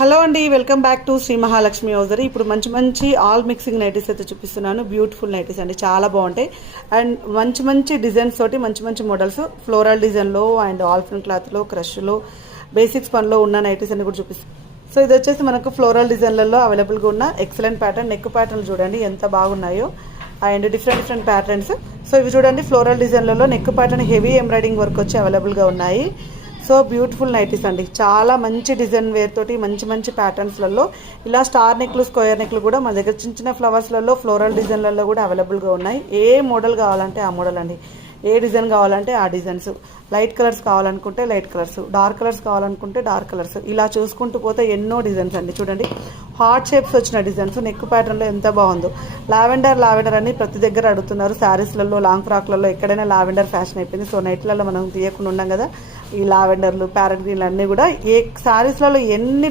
Hello అండి, welcome back to Shri Mahalakshmi hosiery. ఇప్పుడు మంచి మంచి ఆల్ మిక్సింగ్ నైటీస్ అయితే చూపిస్తున్నాను. బ్యూటిఫుల్ నైటీస్ అండి, చాలా బాగుంటాయి. అండ్ మంచి మంచి డిజైన్స్ తోటి మంచి మంచి మోడల్స్ ఫ్లోరల్ డిజైన్లో అండ్ ఆల్ఫిన్ క్లాత్లో, క్రష్లో, బేసిక్స్ పనిలో ఉన్న నైటీస్ అన్ని కూడా చూపిస్తాను. సో ఇది వచ్చేసి మనకు ఫ్లోరల్ డిజైన్లలో అవైలబుల్గా ఉన్న ఎక్సలెంట్ ప్యాటర్న్. నెక్ ప్యాటర్న్ చూడండి ఎంత బాగున్నాయో, and different different patterns. So ఇవి చూడండి ఫ్లోరల్ డిజైన్లలో neck pattern heavy embroidering work వచ్చి అవైలబుల్గా ఉన్నాయి. సో బ్యూటిఫుల్ నైటీస్ అండి, చాలా మంచి డిజైన్ వేర్ తోటి మంచి మంచి ప్యాటర్న్స్లలో ఇలా స్టార్ నెక్లు, స్క్వేర్ నెక్లు కూడా మన దగ్గర చిన్న చిన్న ఫ్లవర్స్లలో ఫ్లోరల్ డిజైన్లలో కూడా అవైలబుల్గా ఉన్నాయి. ఏ మోడల్ కావాలంటే ఆ మోడల్ అండి, ఏ డిజైన్ కావాలంటే ఆ డిజైన్స్. లైట్ కలర్స్ కావాలనుకుంటే లైట్ కలర్స్, డార్క్ కలర్స్ కావాలనుకుంటే డార్క్ కలర్స్, ఇలా చూసుకుంటూ పోతే ఎన్నో డిజైన్స్ అండి. చూడండి హార్ట్ షేప్స్ వచ్చిన డిజైన్స్, నెక్ ప్యాటర్న్లో ఎంత బాగుందో. లావెండర్ లావెండర్ అని ప్రతి దగ్గర అడుగుతున్నారు. శారీస్లలో, లాంగ్ ఫ్రాక్లలో ఎక్కడైనా లావెండర్ ఫ్యాషన్ అయిపోయింది. సో నైట్లలో మనం తీయకుండా ఉన్నాం కదా, ఈ లావెండర్లు, ప్యారెట్ గ్రీన్లు అన్నీ కూడా ఏ శారీస్లలో ఎన్ని